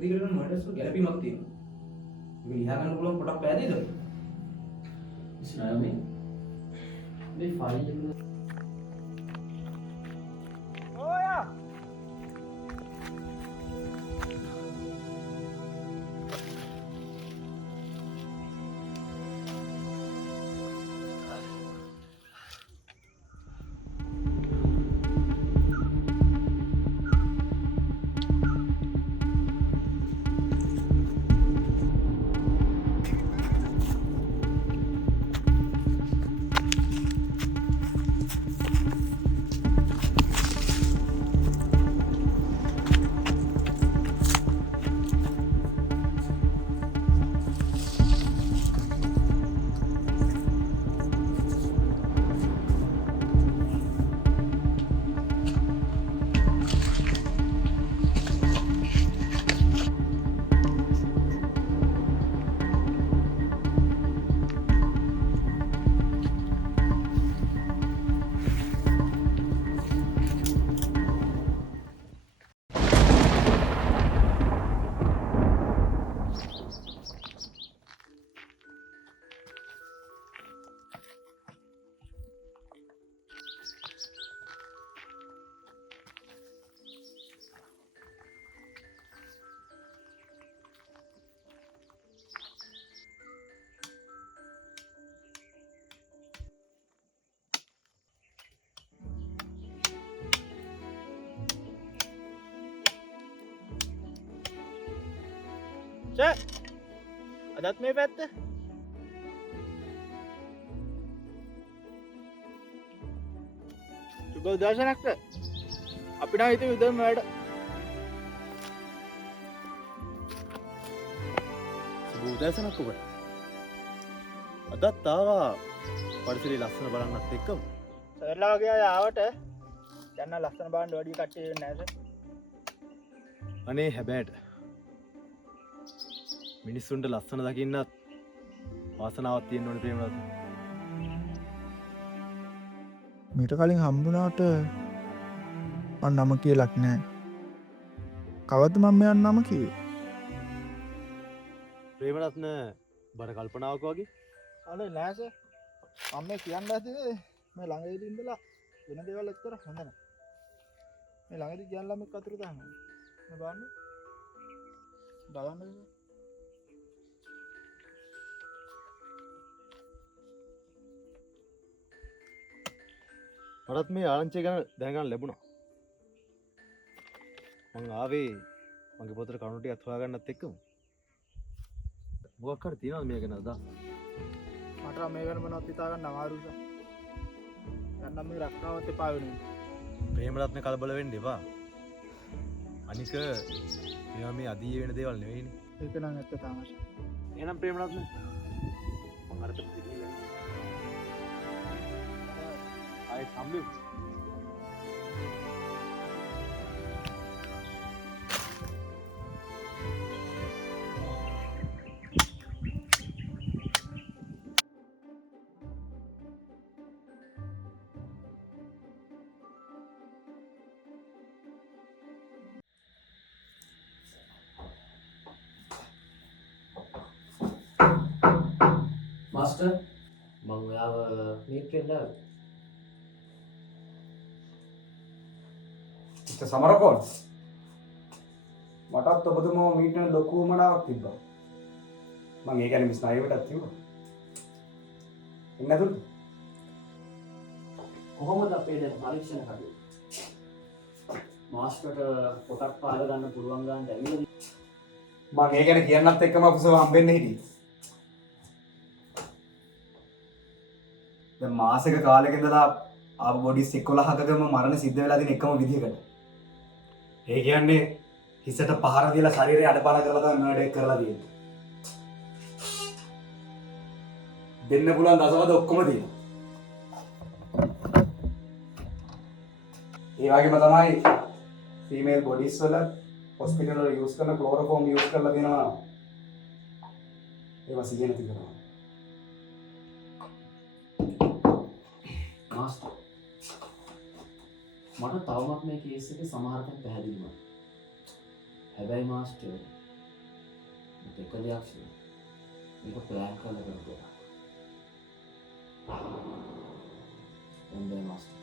දිගට යන මඩස් වල ගැළපීමක් තියෙනවා. මේක ලියා ගන්න පුළුවන් පොඩක් පෑදේද? ඉස්ලාමේ මේ ෆයිල් එක අදත් මේ පැත්ත සුබ උදෑසනක් අපිට හිත විදම වැඩ සුබ උදෑසනක් ඔබට. අදත් ආවා පරිසරයේ ලස්සන බලන්නත් එක්කම. සර්ලා වගේ අය ආවට යන්න ලස්සන බලන්න වැඩි කට්ටිය වෙන්නේ නැහැ අනේ හැබෑට මිනිස්සුන්ට ලස්සන දකින්නත් වාසනාවක් තියෙන්න ඕනේ ප්‍රේමරත්න. මීට කලින් හම්බුනාට මං නම කියලක් නෑ. කවද මම මෙයන් නම කිවේ? ප්‍රේමරත්න බර කල්පනාවක් වගේ. අනේ නෑස මම මේ කියන්න ඇතිනේ මේ ළඟදී ඉඳලා වෙන දේවල් එක්තර හොඳ නැහැ. මේ ළඟදී කියන්න ළමෙක් අතුරු දානවා. මේ බලන්න. මටත් මේ ආරංචිය ගැන දැනගන්න ලැබුණා. මං ආවේ මගේ පොතට කරුණු ටිකක් හොයාගන්නත් එක්කම. මොකක් හරි තියනවද මේ ගැන අදහස්? මට මේ ගැන මොනවද හිතා ගන්න අමාරුයි සර්. යන්නම් මේ රක්කාවත් එපා වෙනවා. ප්‍රේමරත්න කලබල වෙන්න එපා. අනික මේවා මේ අදී වෙන දේවල් නෙවෙයිනේ. ඒක නම් ඇත්ත තමයි. එහෙනම් ප්‍රේමරත්න මං අර පැත්තට ගිහිල්ලා ආයෙත් හම්බෙමු. මාස්ටර් මම ඔයාව මීට් වෙන්න ආවේ. සමරකෝන් මටත් ඔබතුමාව මීට් වෙන ලොකු උවමනාවක් තිබ්බා. මම ඒ කියන්නේ මිස් නායකටත් කිව්වා. එන්න ඇතුළට. කොහොමද අපේ දැන් පරීක්ෂණ කටයුතු? මාස්ටර්ට පොතක් පාල ගන්න පුළුවන් ගන්න ඇවිල්ලා මම ඒ ගැන කියන්නත් එක්කම අපසව හම්බෙන්න හිටියේ. දැන් මාසෙක කාලෙක ඉඳලා ආව බොඩිස් 11කකම මරණ සිද්ධ වෙලා තියෙන එකම විදිහකට. ඒ කියන්නේ හිසට පහර දීලා ශරීරය අඩපාන කරලා තමයි මර්ඩර් කරලා තියෙන්නේ. දෙන්න පුළුවන් දසවද ඔක්කොම තියෙනවා. ඒ වගේම තමයි ෆීමේල් බොඩිස් වල හොස්පිටල් වල යූස් කරන ක්ලෝරෝෆෝම් යූස් කරලා දෙනවා. ඒවා සියන තිබෙනවා. මාස්ටර් මට තවමත් මේ කේස් එකේ සමහර තැන් පැහැදිලි වුණා. හැබැයි මාස්ටර් එක දෙයක් ශිව. මේක ප්ලෑන් කරලා කරපුවා. එන්නේ මාස්ටර්.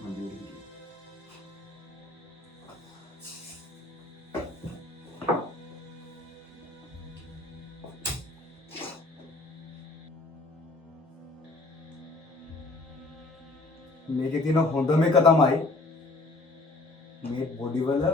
මම ඩියුටි ගියා. මේකේ තියෙන හොඳම එක තමයි මේ බොඩි වල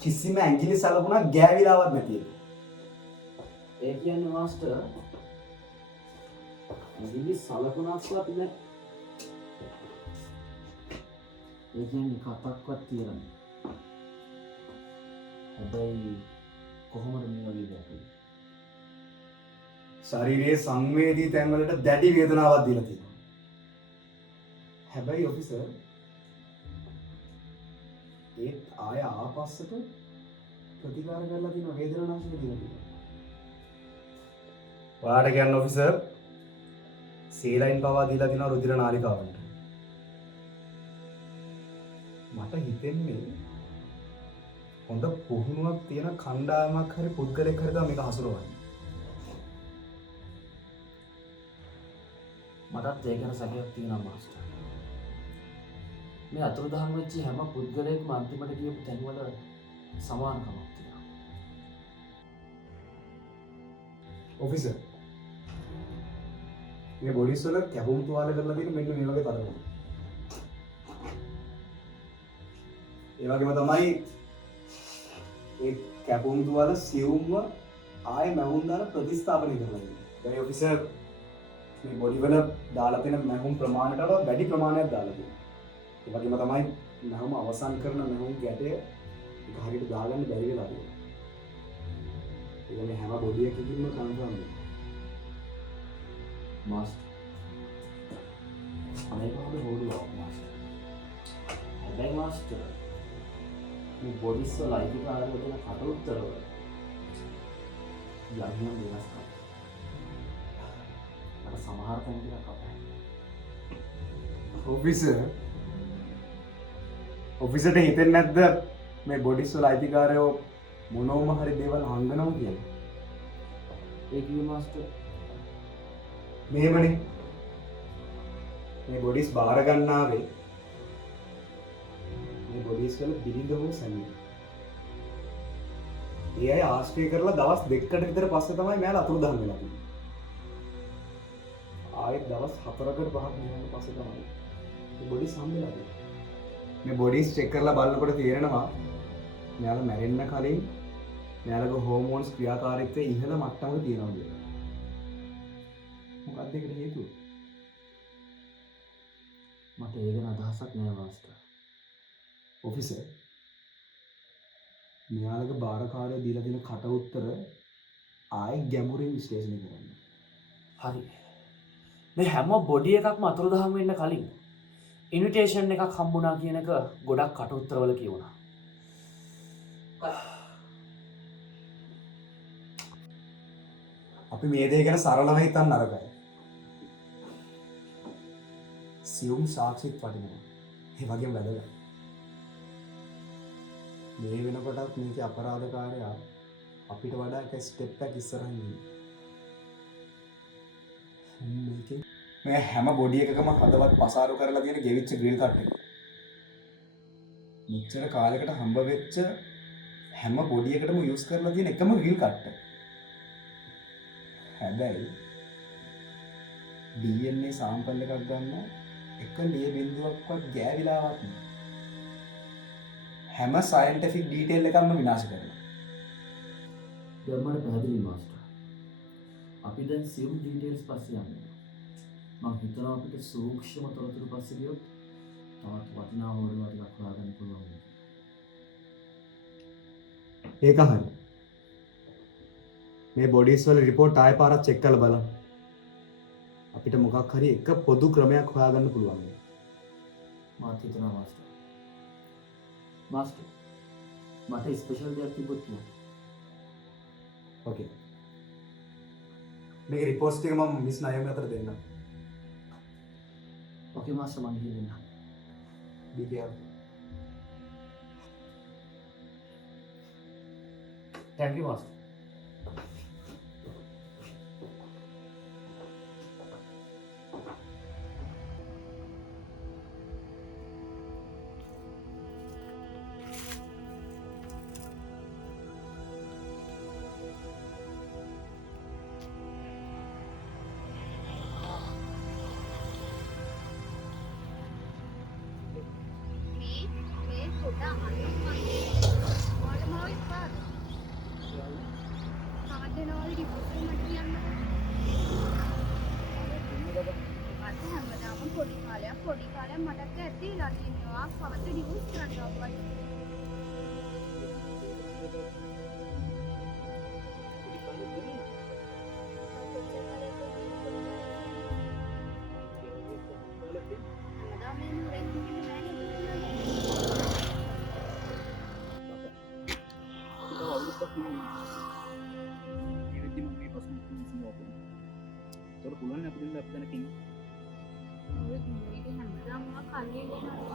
කිසිම ඇඟිලි සලකුණක් ගෑවිලාවත් නැති එක. ඒ කියන්නේ මාස්ටර් ඉංග්‍රීසි සලකුණක්වත් නැහැ. ඒ කියන්නේ කතාක්වත් තියලා නැහැ. හැබැයි කොහොමද මේ වගේ දෙයක් වෙන්නේ? ශරීරයේ සංවේදී තැන් වලට දැඩි වේදනාවක් දීලා තියෙනවා. හැබැයි ඔෆිසර් ඒත් ආය ආපස්සට ප්‍රතිකාර කරලා තියෙන වේදනානාශක දීලා තියෙනවා. ඔයාලට කියන්න ඔෆිසර් සීලයින් පවා දීලා තියෙනවා රුධිර නාලිකාවට. මට හිතෙන්නේ හොඳ පුහුණුවක් තියෙන කණ්ඩායමක් හරි පුද්ගලෙක් හරි තමයි මේක හසුරවන්නේ. මටත් ඒ ගැන සැකයක් තියෙනවා මාස්ටර්. මේ අතුරුදහන් වෙච්ච හැම පුද්ගලයෙක්ම අන්තිමට කියපු තැන්වල සමානකමක් තියෙනවා. ඔෆිසර් මේ බොඩිස් වල කැපුම් තුවාල කරලා තියෙන මෙන්න මේ වගේ තරමක්. ඒ වගේම තමයි ඒ කැපුම් තුවාල සියුම්ව ආයේ මැවුම් දාලා ප්‍රතිස්ථාපනය කරලා තියෙනවා. දැන් ඔෆිසර් මේ බොඩි වල දාලා තියෙන මැහුම් ප්‍රමාණයට වඩා වැඩි ප්‍රමාණයක් දාලා තියෙනවා. ඒ වගේම තමයි මැහුම අවසන් කරන මැහුම් ගැටය ඒක හරියට දාගන්න බැරි වෙලා තියෙනවා. ඒක මේ හැම බොඩි එකකින්ම කන්ෆර්ම් වෙනවා. මාස්ටර් මේක හොඳ හොරුවක් මාස්ටර්. හැබැයි මාස්ටර් මේ බොඩිස් වල අයිතිකාරයෝ දෙන කටඋත්තර වල යම් වෙනස්කම්. අර සමහර තැන් ටිකක් අපේ. ඔෆිසර්ට හිතෙන්නේ නැද්ද මේ බොඩිස් වල අයිතිකාරයෝ මොනෝම හරි දේවල් හංගනවා කියලා? ඒ කිව්වේ මාස්ටර් මෙහෙමනේ මේ බොඩිස් බාර ගන්නාවේ මේ බොඩිස් වල බිරිඳ හෝ සැමියා. ඒ අය ආශ්‍රය කරලා දවස් දෙකකට විතර පස්සේ තමයි මෙයාලා අතුරුදහන් වෙලා තියෙන්නේ. ආයෙත් දවස් 4කට 5ක් ගියාට පස්සේ තමයි මේ බොඩිස් හම්බෙලා තියෙන්නේ. මේ බොඩිස් චෙක් කරලා බලනකොට තේරෙනවා මෙයාලා මැරෙන්න කලින් මෙයාලගේ හෝමෝන්ස් ක්‍රියාකාරීත්වය ඉහළ මට්ටමක තියෙනවා කියලා. මොකක්ද ඒකට හේතුව? මට ඒ ගැන අදහසක් නෑ මාස්ටර්. ඔෆිසර් මෙයාලගේ බාරකාරය දීලා දෙන කට උත්තර ආයෙ ගැඹුරින් විශ්ලේෂණය කරන්න. හරි. මේ හැම බොඩි එකක්ම අතුරුදහන් වෙන්න කලින් ඉන්විටේෂන් එකක් හම්බුණා කියන එක ගොඩක් කටඋත්තරවල කියුණා. අපි මේ දේ ගැන සරලව හිතන්න නරකයි. සියුම් සාක්ෂිත් වටිනවා. ඒ වගේම වැදගත්. මේ වෙනකොටත් මේකේ අපරාධකාරයා අපිට වඩා එක ස්ටෙප් එකක් ඉස්සරහින් ඉන්නේ. මේ හැම බොඩි එකකම හදවත් පසාරු කරලා තියෙන ගෙවිච්ච ග්‍රිල් කට් එක. මෙච්චර කාලයකට හම්බ වෙච්ච හැම බොඩි එකටම යූස් කරලා තියෙන එකම ග්‍රිල් කට් එක. හැබැයි DNA සාම්පල් එකක් ගන්න එක ලේ බිඳුවක්වත් ගෑවිලාවත් නෑ. හැම සයන්ටිෆික් ඩීටේල් එකක්ම විනාශ කරනවා. ධර්මයට පැහැදිලි මාස්ටර්. අපි දැන් සියුම් ඩීටේල්ස් පස්සේ යන්නේ. මම හිතනවා අපිට සූක්ෂම තොරතුරු පස්සේ ගියොත් තවත් වටිනා හොරුවා ටිකක් හොයාගන්න පුළුවන්. ඒක හරි. මේ බොඩිස් වල රිපෝට් ආයෙ පාරක් චෙක් කරලා බලන්න. අපිට මොකක් හරි එක පොදු ක්‍රමයක් හොයාගන්න පුළුවන්. මාත් හිතනවා මාස්ටර්. මාස්ටර් මට ස්පෙෂල් දෙයක් තිබ්බොත් කියන්න. ඕකේ. මේක රිපෝට්ස් ටික මම මිස් නයම් අතට දෙන්නම්. ඕකේ මාස්ටර් මම ගිහින් එන්න. Be careful. Thank you master. මටත් ඇතිලා තියෙනවා කවද ඩිවෝස් කරන්න අප්පයි. හැමදාම මේ මුරෙන් කිව්වේ නෑනේ. ඔය හැමදාම කල්ලි වෙනවා.